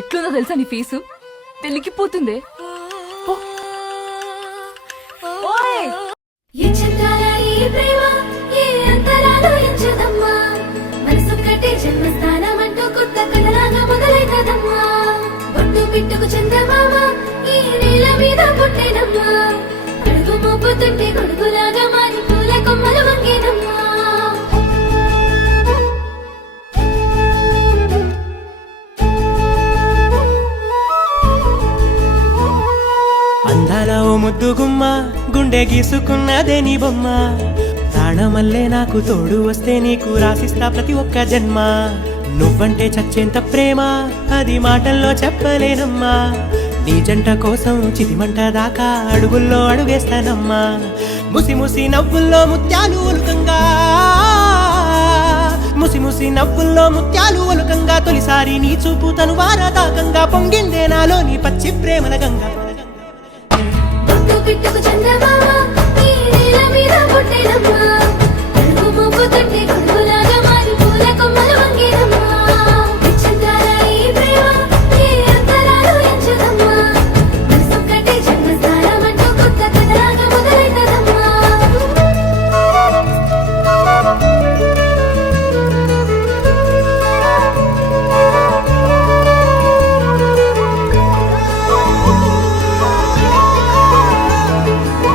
ఎట్లుందో తెలుసా నీ ఫీజు పెళ్లికిపోతుందే. పిట్టుకు చందమామ ఈ నేల మీద పుట్టేనమ్మా, అడుగు మోపుతుంటే కొడుకులాగా మారి పూల కొమ్మలు వంగేనమ్మా. అందాల ఓ ముద్దు గుమ్మ గుండె గీసుకున్నదే నీ బొమ్మ, ప్రాణమల్లే నాకు తోడు వస్తే నీకు రాసిస్తా ప్రతి ఒక్క జన్మ. నువ్వంటే చచ్చేంత ప్రేమ అది మాటల్లో చెప్పలేనమ్మా, నీ జంట కోసం చితిమంట దాకా అడుగుల్లో అడుగేస్తానమ్మా. ముసి ముసి నవ్వుల్లో ముత్యాలు ఒలుకంగా, ముసి ముసి నవ్వుల్లో ముత్యాలు ఒలుకంగా, తొలిసారి నీ చూపు తను వారదాకంగా పొంగిందే నాలో నీ పచ్చి ప్రేమల గంగా. పిట్టుకు చందమామ ఈ నేల మీద పుట్టేనమ్మా,